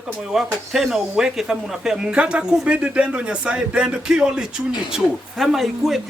kuweka moyo wako tena uweke kama unapea Mungu. Kata kubede dendo nyasaye dendo kioli chunyi chu. Kama ikue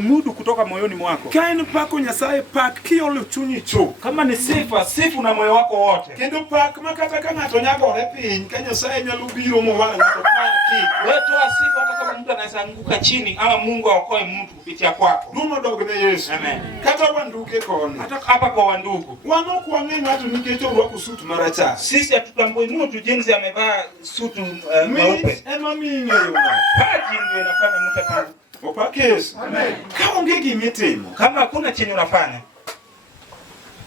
mudu kutoka moyoni mwako. Kain pako nyasaye pak kioli chunyi chu. Kama ni sifa, sifu na moyo wako wote. Kendo pak makata kama tonyagore piny ka nyasaye nyalo biro mowala ngato paki. Wewe toa sifa hata kama mtu anaweza anguka chini ama Mungu aokoe mtu kupitia kwako. Dumo dogne Yesu. Amen. Kata wanduke koni. Hata hapa kwa wandugu. Wano kuang'e ng'ato nikech orwako suit marachar. Sisi hatutambui mtu jinsi amevaa sutu mweupe. Ema ming'eyo ng'ato. Paji ndio inafanya mtu atambue. Opake Yesu. Amen. Ka onge gimitimo. Kama hakuna chenye unafanya,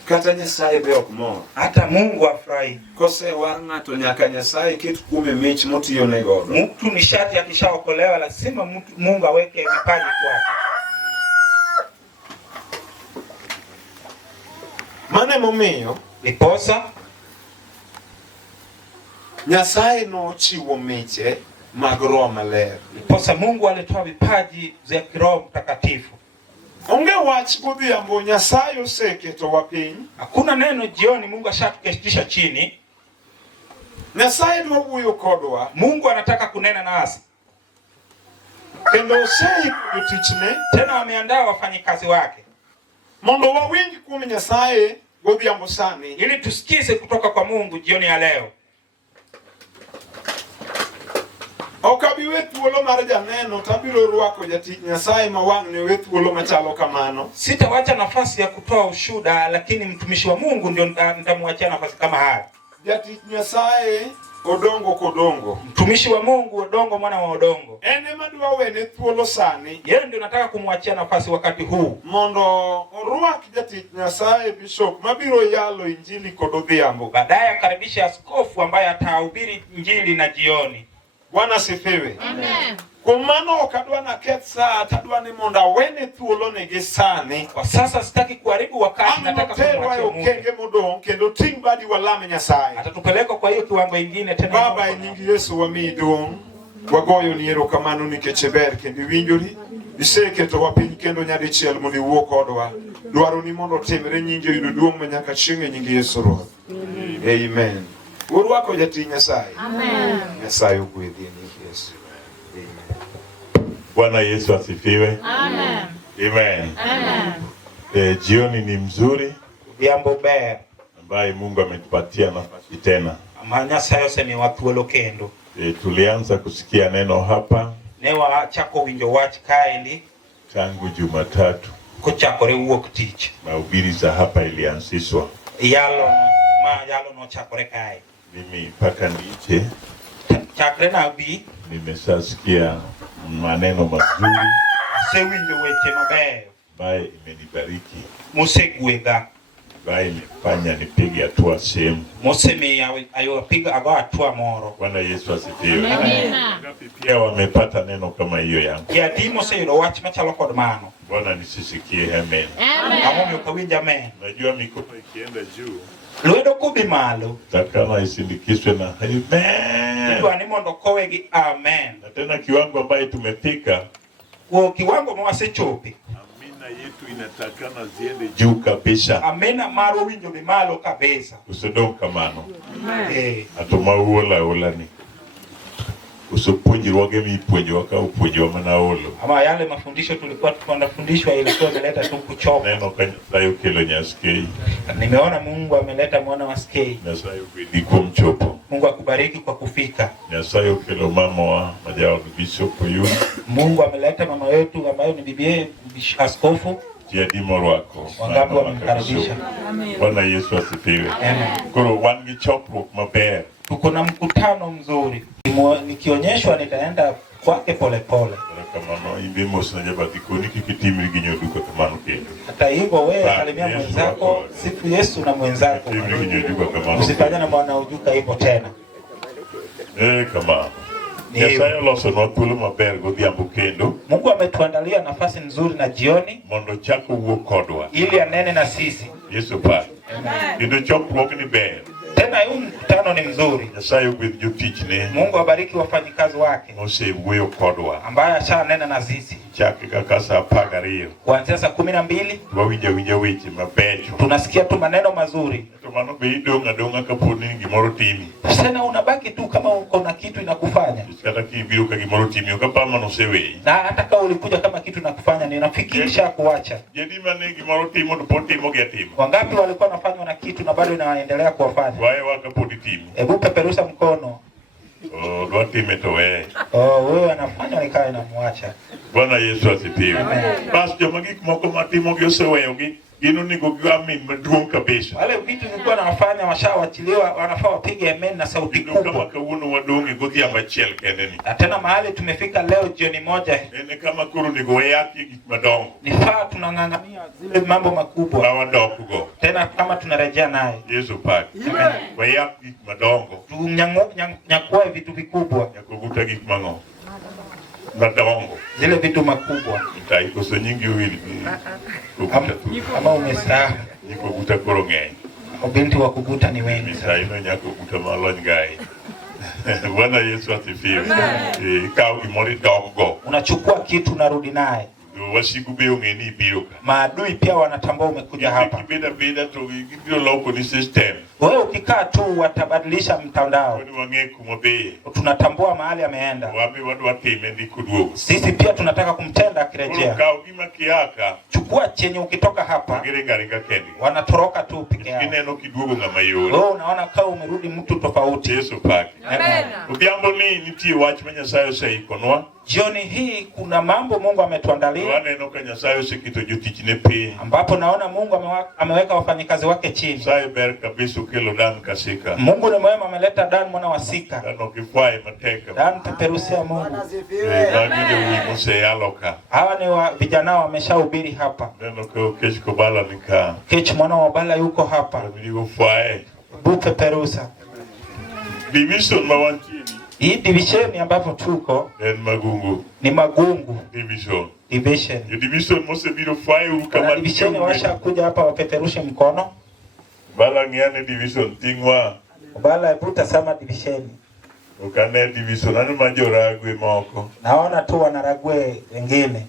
kata nyasaye be ok mor. hata Mungu afurahi. Kosewar ng'ato nyaka nyasaye ket kuome mich motiyone godo. Mtu ni sharti akishaokolewa lazima Mungu aweke vipaji kwake. Mane momiyo Liposa nyasaye nochiwo miche mag Roho Maler. Liposa Mungu alitoa vipaji vya Roho Mtakatifu. Onge wach godhiambo nyasaye oseketo wa piny. Hakuna neno jioni Mungu ashatuketisha chini. Nyasaye dwa wuoyo kodwa. Mungu anataka kunena nasi. Kendo oseiko tichne. Tena ameandaa wafanyikazi wake mondo wawinj kuom nyasaye godhiambo sani, ili tusikize kutoka kwa Mungu jioni ya leo. Okabiwe thuolo mar janeno tabiro rwako jatich nyasaye ma wang'ne we thuolo machalo kamano. Sitawacha nafasi ya kutoa ushuda, lakini mtumishi wa Mungu ndio nitamwachia nafasi kama haya. Jatich nyasaye odongo kodongo. Mtumishi wa Mungu odongo mwana wa odongo. Ene madwa wene thuolo sani. Yeye ndio nataka kumwachia nafasi wakati huu. Mondo orwak jatich nyasaye bishop mabiro yalo injili kod odhiambo. Baadaye akaribisha askofu ambaye atahubiri injili na jioni. Bwana sifiwe. Amen. Kwa maana okadwa na ketsa atadwa ni monda wene thuolo negi sani. Kwa sasa sitaki kuharibu wakati, nataka kumwachia Mungu. Kenge modong kendo ting badi walame nyasaye. Atatupeleka kwa hiyo kiwango kingine tena. Baba nyingi Yesu wamidong. Wagoyo ni erokamano nikech ber kendo winjori. Iseketo wa piny kendo nyadichiel mondo iwuo kodwa. Dwaro ni mondo timre nyingi yudo duong' manyaka chieng' e nyingi Yesu Ruoth. Amen. Urwako jatich nyasaye. Amen. Nyasaye ogwedhi nyingi Yesu. Bwana Yesu asifiwe. Amen. Amen. Amen. Jioni ni mzuri Jambo ber ambaye Mungu ametupatia nafasi tena. amanya sayo semi wathuolo kendo. Tulianza kusikia neno hapa Newa chako winjo wach kaendi tangu Jumatatu. kochakore wuok tich. Mahubiri za hapa ilianzishwa. Yalo no chakore kae. Mimi mpaka niche Chakre na bi nimeshasikia maneno mazuri sewinjo weche maber ambaye imenibariki, mosegwedha, ambaye imefanya nipige hatua sehemu. mosemiya ayopiga ago hatua moro. Bwana Yesu asifiwe. Amen. Pia wamepata neno kama hiyo yangu. Yadi moseyudo wach machalo kod mano. Bwana nisisikie amen. Amomiyo kawinj amen. Najua mikono ikienda juu Lwedo kubi malo takana isindikizwe na amen. idwa ni mondo kowe gi amen. Na tena kiwango ambaye tumefika, Kwa kiwango mwasechopi, amina yetu inatakana ziende juu kabisa. amena maro winjo ni malo kabisa. Usidong kamano. Amen. Ola ni. Usipuonjirwage mipuonjwa ka upuonjwa mana olo. Ama yale mafundisho tulikuwa tunafundishwa ilikuwa imeleta tu kuchoka. Neno kanyasayo kelo nyaskei. Nimeona Mungu ameleta mwana wa skei. Nyasayo kwediko mchopo. Mungu akubariki kwa kufika. Nyasayo kelo mama wa majao bishop yu. Mungu ameleta mama wetu ambayo ni bibi askofu. Jiadimo wako. Wangapi wamkaribisha. Bwana Yesu asifiwe. Amen. Kuro wangi chokruok maber. Tuko na mkutano mzuri. Nikionyeshwa nitaenda kwake pole pole. Kama imbe mosna jabatikoni kikitimri ginyoduko kamano kendo. Hata hivyo wewe salimia mwenzako, sifu Yesu na mwenzako. Usifanye na mwana ujuka hivyo tena. Kama Nyasaye loso no thuolo maber godhiambo kendo. Mungu ametuandalia nafasi nzuri na jioni mondo chako wuo kodwa ili anene na sisi. Yesu pa. Kendo chokruok ni ber. Tena huu mkutano ni mzuri. Nyasaye ogwedh jotichne. Mungu abariki wafanyikazi wake Mose wuoyo kodwa ambaye ashanena na sisi. chake kaka saa 12 kuanzia saa 12 wawinja weche mabecho tunasikia tu maneno mazuri. to mano be idonga kaponi gimoro timi Sasa unabaki tu kama uko na kitu inakufanya. Kata kibiro ka gimoro timi okapama no sewe. Na hata kama ulikuja kama kitu inakufanya ninafikirisha kuacha. Jadi mane gimoro timo to potimo ge timo. Wangapi walikuwa wanafanywa na kitu na bado inaendelea kuwafanya? Wae wakapodi timo. Hebu peperusha mkono. Dwa time to we. Wewe anafanya nikae na muacha. Bwana Yesu asifiwe. Basi joma gik moko matimo gi oseweyogi gino nigo gamin maduong kabisa. Wale vitu zilikuwa wanafanya washawachiliwa wanafaa wapige amen na sauti kubwa. Kama kauno wadongi godhiambo achiel kende ni. Na tena mahali tumefika leo jioni moja. Ene kama kuro nigo yaki gik madongo. Nifaa tunang'ang'ania zile mambo makubwa. Na wadokugo. Tena kama tunarejea naye. Yesu paki. Wayaki gik madongo. Tunyakue vitu vikubwa. Nyakuguta gik mango. Madongo. Zile vitu makubwa. Itaikoso nyingi uwili. Ama umesahau. Nikuguta koro ng'eny. Binti wa kuguta ni wengi. Misaino nyakuguta malony gai. Bwana Yesu asifiwe. Ikaw gimoro idokgo. Unachukua kitu narudi naye. Wasigu be ong'eni ibiro ka. Maadui pia wanatambua umekuja hapa. Kibeda to gibiro loko ni system. Wewe ukikaa tu watabadilisha mtandao. Wani wang'e kuma beye. Tunatambua mahali ameenda. Wami wadwa time ndi kuduogo. Sisi pia tunataka kumtenda akirejea. Kaw gima kiaka. Chukua chenye ukitoka hapa. Girenga kendi. Wanatoroka tu peke yao. Kineno kiduogo ng'ama yore. Wewe unaona kama umerudi mtu tofauti. Yesu paki. Amen. Odhiambo ni nitie wach ma Nyasaye oseikonwa. Jioni hii kuna mambo Mungu ametuandalia. Waneno ka Nyasaye osekito jotichne piny. Ambapo naona Mungu ameweka wafanyikazi wake chini. Nyasaye ber kabisa okelo Dan kasika. Mungu ni mwema, ameleta Dan mwana wa Sika. Dan okifwaye mateka. Dan peperusia Mungu. Magije uimuse aloka. Hawa ni vijana wameshahubiri hapa. Neno ko Kech Kobala nika. Kech mwana wa Bala yuko hapa. Ndio fwaye. Bu peperusa. Division mawanchini. Hii division ambapo tuko ni Magungu division. Division mose biro fire kama division washa kuja hapa wapeperushe mkono. Bala ngiane division tingwa. Bala buta sama division. Ukane division anu majoragwe moko. Naona tu wanaragwe wengine.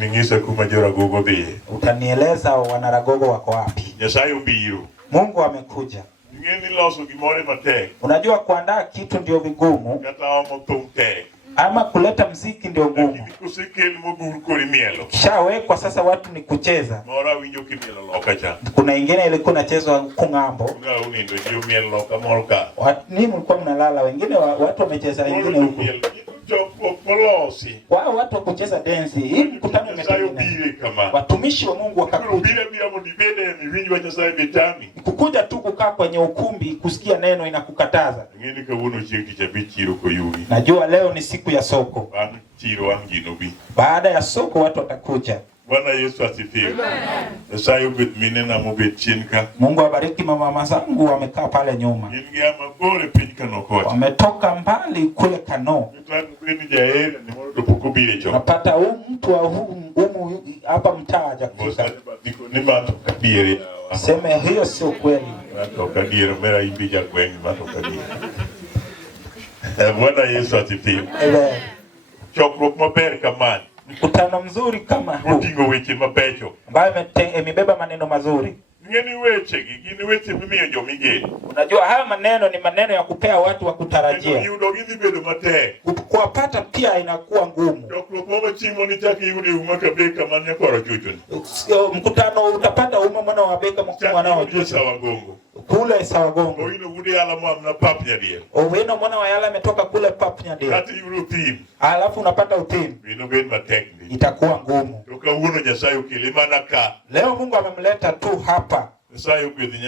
Ningisa ku majoragogo bi. Utanieleza wanaragogo wako wapi? Nyasaye ubiro. Mungu amekuja. Ngeni loso gimore matek. Unajua kuandaa kitu ndio vigumu. Kata omo tumte. Ama kuleta mziki ndio ngumu. Kusikeli moguru kori mielo. Shawekwa sasa watu ni kucheza. Mora winjo kimielo lokacha. Kuna ingine ilikuwa inachezwa kung'ambo. Nga unindo ndio mielo loka molka. Ni mlikuwa mnalala, wengine watu wamecheza wengine huko. Wao watu wa kucheza dance. Hii mkutano umetengenezwa. Watumishi wa Mungu wakakuja. Kukuja tu kukaa kwenye ukumbi kusikia neno inakukataza. Najua leo ni siku ya soko. Baada ya soko watu watakuja. Bwana Yesu asifiwe. Nyasaye ubet mine na mubet chien ka. Mungu abariki mama zangu wamekaa pale nyuma. Ingia mabore piny Kano kocha. Wametoka mbali kule Kano. Napata mtu wa humu hapa mtaa hajakufika. Ni mato kadieri. Sema hiyo sio kweli. Mato kadieri mera imbija kwenye mato kadieri. Bwana Yesu asifiwe. Chokruok maber kamani. Mkutano mzuri kama huu. Utingo weche mabecho. Ambayo imebeba maneno mazuri. Ngeni weche gini weche mimiyo jomige. Unajua haya maneno ni maneno ya kupea watu wa kutarajia. Yudo githi bedo mate. Kuwapata pia inakuwa ngumu. Chokruok mama chimo ni chaki yudi umaka beka manya koro chuchuni. Mkutano utapata mwana wa beka mwana wa chuchuni. Sawagongo. Kule Sawagongo. Oino udi ala mwana papnya die. Owino mwana wa yala ametoka kule papnya die. Kati yuru team. Alafu unapata uteam. Wino ben matekni. Itakuwa ngumu. Toka uno Nyasaye ukilimana ka. Leo Mungu amemleta tu hapa. Nyasaye ukidhi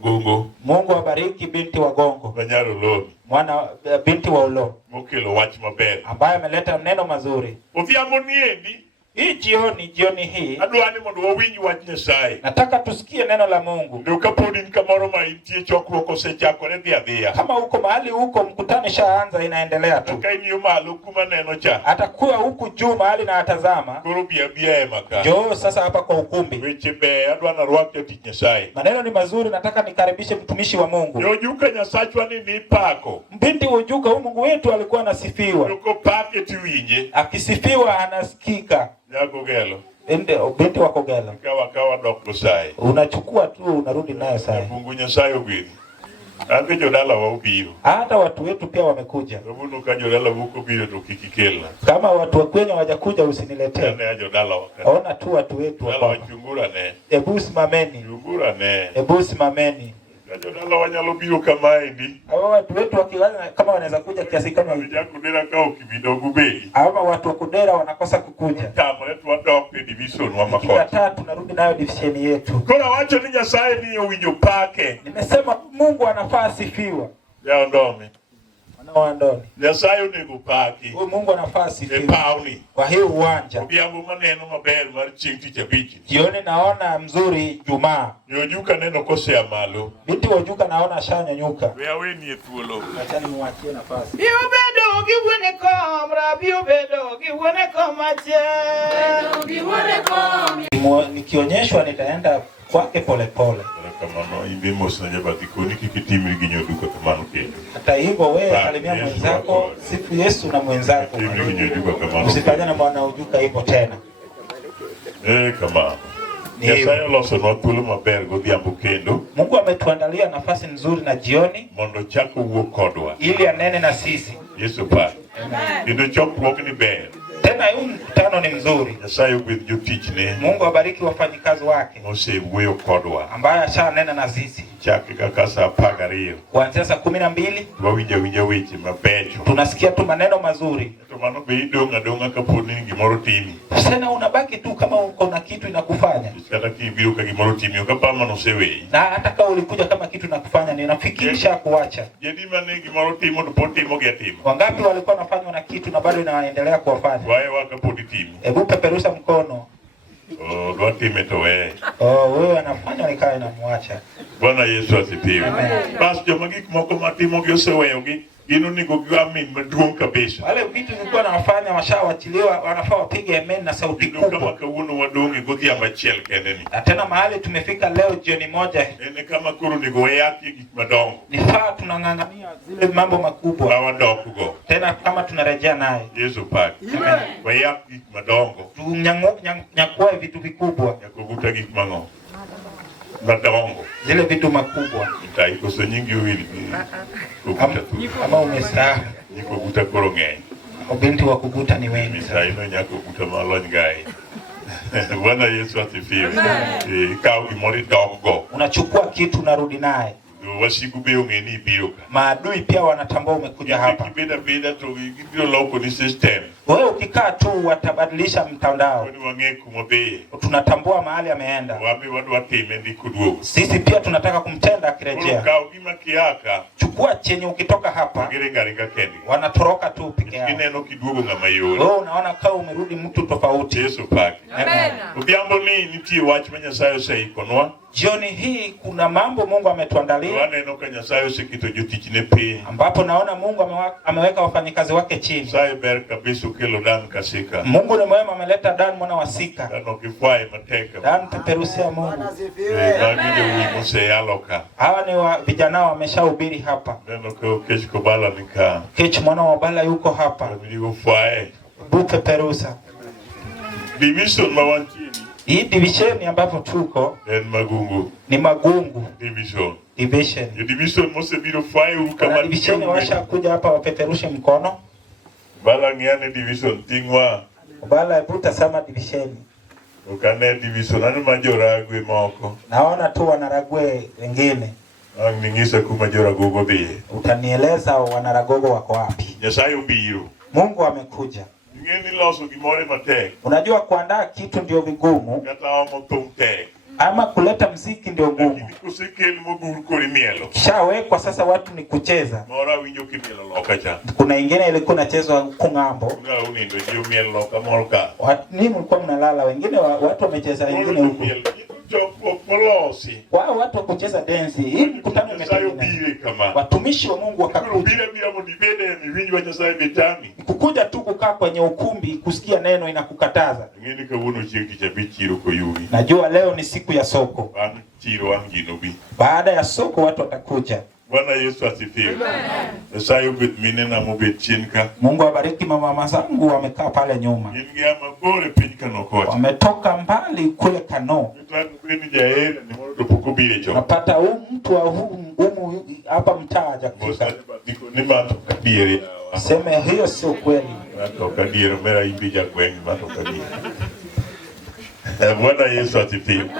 Gongo. Mungu abariki binti wa Gongo. Banyaro Loni. Mwana binti wa Ulo. Mokelo wach maber. Ambaye ameleta neno mazuri. Odhiambo niendi Hii jioni hii adwani mondo wawinj wach Nyasaye. nataka tusikie neno la Mungu. Ndio kapodi ni kamoro ma intie chokruok osechakore dhi adhiya. Kama huko mahali huko mkutano shaanza inaendelea tu. Kainiyo malo kuma neno cha. Atakuwa huku juu mahali na atazama. Koro bia maka. Jo sasa hapa kwa ukumbi. Weche be adwana rwake tich Nyasaye. Maneno ni mazuri, nataka nikaribishe mtumishi wa Mungu. Yo juka Nyasachwa ni pako. Binti ujuka huyu Mungu wetu alikuwa anasifiwa. Yuko pake tuwinje. Akisifiwa anasikika. Yako gelo. Binti wako gelo. Kawa doko sai. Unachukua tu unarudi nayo sai. Mungu Nyasaye ogwini. Ange jodala wa ubiro. Hata watu wetu pia wamekuja. Sababu ka jodala wuko biro to kikikela. Kama watu wa kwenye hawajakuja usiniletee. Ne jodala wakati. Ona tu watu wetu hapa. Dala chungura ne. Ebu simameni. Chungura ne. Ebu simameni. Jodala wanyalo biro kama hivi. Hawa watu wetu wakiwaza kama wanaweza kuja kiasi kama hivi. Kudera kao kibidogo bei. Hawa watu wa kudera wanakosa kukuja. Tamre tu wadok pe division wa makoti. Kila tatu narudi nayo division yetu. Kora wacho ni Nyasaye ni owinjo pake. Nimesema Mungu anafaa asifiwa. Ya ndome. Wanaoandoni. Nyasaye onego pake. Huyu Mungu anafaa asifiwe. Pauli. Kwa hiyo uwanja. Obiambo maneno maber mar chieng' tich abich. Jioni naona mzuri Jumaa. Yojuka neno kose amalo. Binti wajuka naona shanyanyuka. Wewe ni thuolo. Acha nimwachie nafasi. Biubedo giwone komra, biubedo giwone komache. Nikionyeshwa nitaenda kwake polepole. Kama imbe mosna jabati koni kikitimri ginyo duka kamano kendo. Hata hivyo wewe salimia mwenzako, sifu Yesu na mwenzako. Kitimri ginyo duka kamano. Usifanye na mwana ujuka hivyo tena. Kama. Nyasaye loso no thuolo maber godhiambo kendo. Mungu ametuandalia nafasi nzuri na jioni mondo chako wuok kodwa. Ili anene na sisi. Yesu pa. Kendo chokruok ni ber. Tena huu mkutano ni mzuri. Nyasaye ogwedh jotichne. Mungu abariki wafanyikazi wake. Osewuoyo kodwa. Ambaye ashanena na sisi. Chake kaka saa 12. Kuanzia saa 12. Wawinja weche mabecho. Tunasikia tu maneno mazuri. To mano be idonga kaponi gimoro timi. Sasa unabaki tu kama uko na kitu inakufanya. Hata kibiro ka gimoro timi ukapama no sewe. Na hata kama ulikuja kama kitu inakufanya ninafikirisha kuacha. Jadi mane gimoro timo to potimo ge timo. Wangapi walikuwa wanafanywa na kitu na bado inaendelea kuwafanya? Wae wakapodi timo. Hebu peperusha mkono. Dwa time to we. Wewe anafanya nikae na muacha. Bwana Yesu asifiwe. Basi joma gik moko matimo gi oseweyogi. Gino ni gogamin maduong kabisa. Wale vitu zilikuwa nafanya washawachiliwa, wanafaa wapige amen na sauti kubwa. Kama kauno wadongi godhiambo achiel kende ni. Na tena mahali tumefika leo jioni moja. Ene kama kuro ni goyaki gik madongo. Nifaa tunang'ang'ania zile mambo makubwa. Bawa dokugo. Tena kama tunarejea naye. Yesu paki. Amen. Goyaki gik madongo. Tunyakue vitu vikubwa. Yakuguta gik mango. Madongo. Zile vitu makubwa. Itaiko so nyingi uwili. Ama umesahau. Niko guta koro ng'eny. Binti wa kuguta ni wengi. Misaino nyako guta malony gai. Bwana Yesu asifiwe. Ikaw gimoro idokgo. Unachukua kitu narudi naye. Wasigu be ong'eni ibiro ka. Maadui pia wanatambua umekuja hapa. Kibeda to gibiro loko ni system. Wewe ukikaa tu watabadilisha mtandao. Kwani wang'e kuma beye. Tunatambua mahali ameenda. Wami wadwa time ndiko duogo. Sisi pia tunataka kumtenda akirejea. Kaw gima kiaka. Chukua chenye ukitoka hapa. Giringa kendi. Wanatoroka tu peke yao. Kineno kiduogo ng'ama yore. Wewe unaona kama umerudi mtu tofauti. Yesu paki. Amen. Odhiambo ni nitie wach ma Nyasaye oseikonwa. Jioni hii kuna mambo Mungu ametuandalia. Waneno ka Nyasaye osekito jotichne piny. Ambapo naona Mungu ameweka wafanyikazi wake chini. Nyasaye ber kabisa kelo Dan kasika. Mungu ni mwema, ameleta Dan mwana wa Sika. Dan okifwaye mateka. Dan peperusia Mungu. Magi jowi moseyaloka. Hawa ni vijana wameshahubiri hapa. Neno ka Kech Kobala nika. Kech mwana wa Bala yuko hapa. Ndigo fwaye. Bu peperusa. Division mawanchini. Hii division ambapo tuko Magungu. ni Magungu Division. Division mosebiro fwaye kama division washakuja hapa wapeperushe mkono. Bala ng'ane division tingwa. Bala buta sama division. Ukane division anu majoragwe moko. Naona tu wanaragwe wengine. Ningisa kuma joragogo biye. Utanieleza wanaragogo wako wapi? Nyasaye obiro. Mungu amekuja. Ngeni loso gimore matek. Unajua kuandaa kitu ndio vigumu. Kata omo tumtek. ama kuleta mziki ndio ngumu. Kusikeli mogur kori mielo. Kishawekwa sasa watu ni kucheza. Mora winjo kimielo lokacha. Kuna ingine ilikuwa inachezwa kung'ambo. Nga unindo jio mielo loka molka. Ni mlikuwa mnalala, wengine watu wamecheza wengine huko. Wao watu wa kucheza dance. Hii mkutano umetengenezwa. Watumishi wa Mungu wakakuja. Kukuja tu kukaa kwenye ukumbi kusikia neno inakukataza. Najua leo ni siku ya soko. Baada ya soko watu watakuja. Bwana Yesu asifiwe. Nyasaye ubet minena mobet chien ka. Mungu awabariki mama zangu wamekaa pale nyuma. Ingia mabore piny Kano kocha. Wametoka mbali kule Kano. Napata mtu wa humu hapa mtaa hajakufika. Sema hiyo sio kweli. Bwana Yesu asifiwe.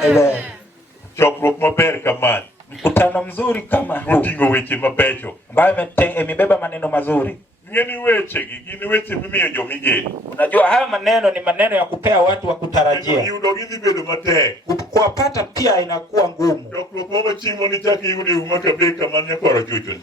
Chokruok maber kamani. Mkutano mzuri kama huu. Utingo weche mabecho. Ambayo imebeba maneno mazuri. Ngeni weche gini weche mimiyo jomigeni. Unajua haya maneno ni maneno ya kupea watu wa kutarajia. Yudo gidhi bedo matek. Kuwapata pia inakuwa ngumu. Chokruok moba chimo ni chaki yudi umaka beka manya koro chuchuni.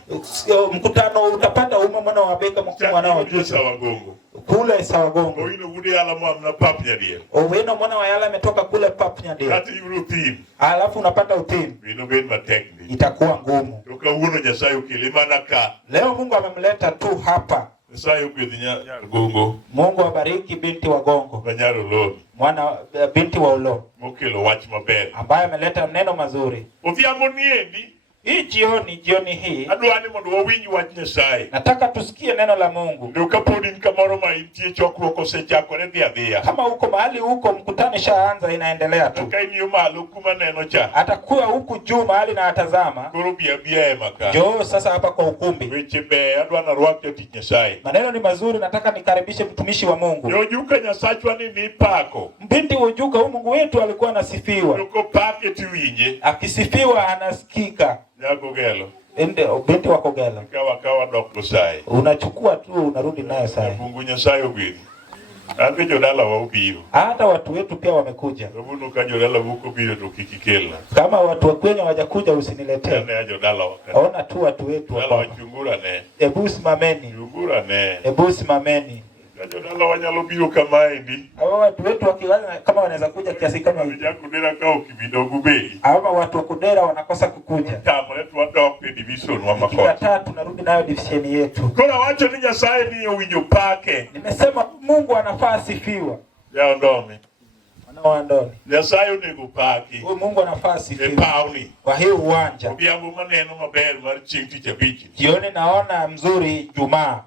Mkutano utapata mwana wa beka mwana wa chuchuni. Kule Sawagongo. Owino wudi ala mwana pap nyadiel. Owino mwana wa yala ametoka kule pap nyadiel. Kati yudu team. Alafu unapata uteam. Wino ben matek. Itakuwa ngumu. Toka uno Nyasaye ukilima ka. Leo Mungu amemleta tu hapa. Nyasaye ukidhi Nyargongo. Mungu abariki binti wa Gongo. Banyaro Lodi. Mwana binti wa Ulo. Mokelo wach maber. Ambaye ameleta neno mazuri. Odhiambo niendi. Hii jioni hii. Adwani mondo wawinj wach Nyasaye. Nataka tusikie neno la Mungu. Ndio kapodi kamoro ma intie chokruok osechakore dhia. Kama uko mahali huko mkutano shaanza inaendelea tu. Kainio malo kuma neno cha. Atakuwa huku juu mahali na atazama. Koro bia maka. Jo sasa hapa kwa ukumbi. Weche be adwana rwake tich Nyasaye. Maneno ni mazuri, nataka nikaribishe mtumishi wa Mungu. Yo juka Nyasachwa ni pako. Binti ujuka Mungu wetu alikuwa anasifiwa. Yuko pake tiwinje. Akisifiwa anasikika. Nyakogelo. Binti wa Kogelo. Kawa dok Nyasaye. Unachukua tu unarudi naye sasa. Mungu Nyasaye ubiri. Ante jodala wa ubiro. Hata watu wetu pia wamekuja. Sababu ka jodala wuko biro to kikikela. Kama watu wa kwenye hawajakuja usiniletee. Ne jodala wa. Ona tu watu wetu hapa. Dala chungura ne. Ebu simameni. Chungura ne. Ebu simameni. Jodala wanyalo biro kama hivi. Hawa watu wetu wakiwaza kama wanaweza kuja kiasi kama hivi. Vijana kudera kao kibidogo bei. Hawa watu wa kudera wanakosa kukuja. Tamo letu wadok pe division wa makoti. Kila tatu tunarudi nayo division yetu. Kuna wacho ni Nyasaye ni winjo pake. Nimesema Mungu anafaa asifiwa. Ya ndome. Wanaoandoni. Nyasaye ni pake. Huyu Mungu anafaa asifiwa. Pauli. Kwa hiyo uwanja. Obiambo maneno maber mar chieng' tich abich. Jioni naona mzuri Jumaa.